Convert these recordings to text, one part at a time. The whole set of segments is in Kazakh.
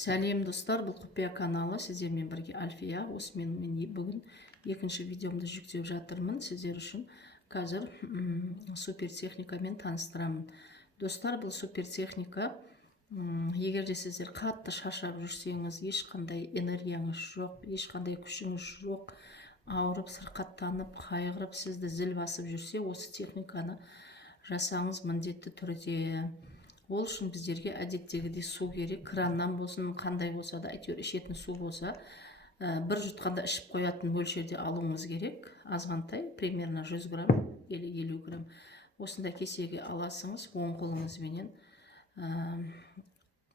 Сәлем достар, бұл құпия каналы. Сіздермен бірге Альфия. Осымен мен бүгін екінші видеомды жүктеп жатырмын. Сіздер үшін қазір супер техникамен таныстырамын. Достар, бұл супер техника, егер де сіздер қатты шаршап жүрсеңіз, ешқандай энергияңыз жоқ, ешқандай күшіңіз жоқ, ауырып, сырқаттанып, қайғырып, сізді зіл басып жүрсе, осы техниканы жасаңыз міндетті түрде. Ол үшін біздерге әдеттегідей су керек, краннан болсын, қандай болса да, әйтеуір ішетін су болса, бір жұтқанда ішіп қоятын мөлшерде алуыңыз керек. Азғантай, примерно 100 грамм или 50 грамм. Осындай кесеге аласыңыз, оң қолыңызбенен.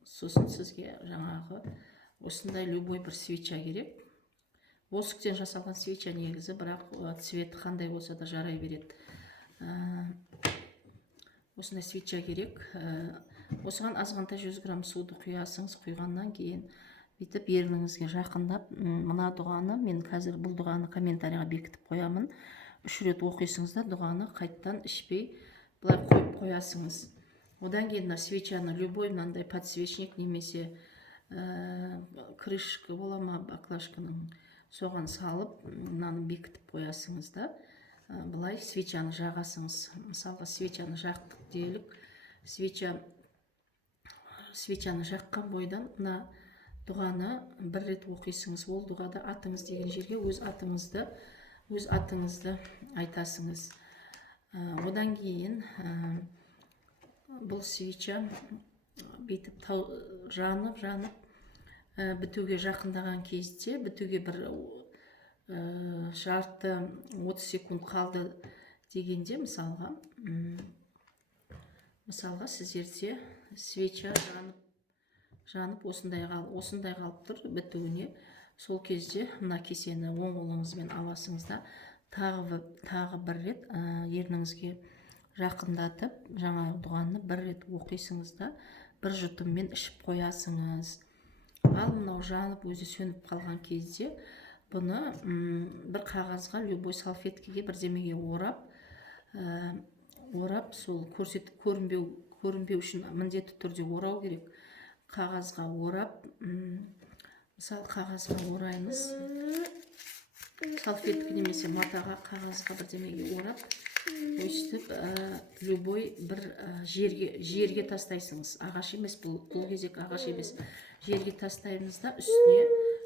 Сосын сізге жаңағы осындай любой бір свеча керек. Восктен жасалған свеча негізі, бірақ цвет қандай болса да жарай береді. Осындай свеча керек. Осыған азғантай 100 грамм суды құясыңыз. Құйғаннан кейін бүйтіп ерніңізге жақындап, мына дұғаны, мен қазір бұл дұғаны комментарийға бекітіп қоямын. 3 рет оқисыңыз да, дұғаны қайттан ішпей былай қойып қоясыңыз. Одан кейін свечаны любой мынандай подсвечник немесе крышка бола ма, баклажканың, соған салып, мынаны бекітіп қоясыңыз да. Былай свечаны жағасыңыз. Мысалға свечаны жақтық делік. Свечаны жаққан бойдан мына дұғаны бір рет оқисыңыз. Ол дұғада атыңыз деген жерге өз атыңызды айтасыңыз. Одан кейін бұл свеча бетіп жанып бітуге жақындаған кезде, бітуге бір жарты 30 секунд қалды дегенде, мысалға сіздерде свеча жанып осындай қалып тұр бітуіне. Сол кезде мына кесені оң қолыңызбен аласыңыз да, тағы бір рет ерніңізге жақындатып, жаңа дұғаны бір рет оқисыңыз да, бір жұтыммен ішіп қоясыңыз. Ал мынау жанып өзі сөніп қалған кезде бұны бір қағазға, любой салфеткеге, бірдемеге орап, сол көрінбеу үшін міндетті түрде орау керек. Қағазға орап, мысалы қағазға ораймыз, салфетке немесе матаға, қағазға бірдемеге орап, өстіп любой бір жерге тастайсыңыз. Ағаш емес, бұл кезек ағаш емес, жерге тастаймыз да, үстіне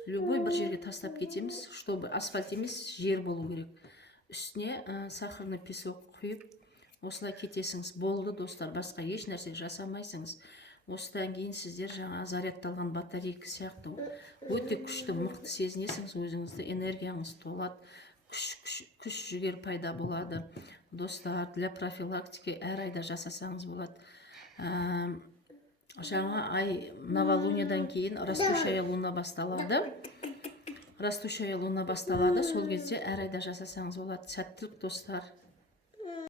любой бір жерге тастап кетеміз, чтобы асфальт емес, жер болу керек. Үстіне сахарный песок құйып, осылай кетесіңіз. Болды достар, басқа еш нәрсе жасамайсыңыз. Осыдан кейін сіздер жаңа зарядталған батарейка сияқты өте күшті, мықты сезінесіңіз, өзіңізді, энергияңыз толады, күш жігер пайда болады. Достар, для профилактики әр айда жасасаңыз болады. Жаңа ай новолуниядан кейін растущая луна басталады. Сол кезде әр айда жасасаңыз болады. Сәттілік достар.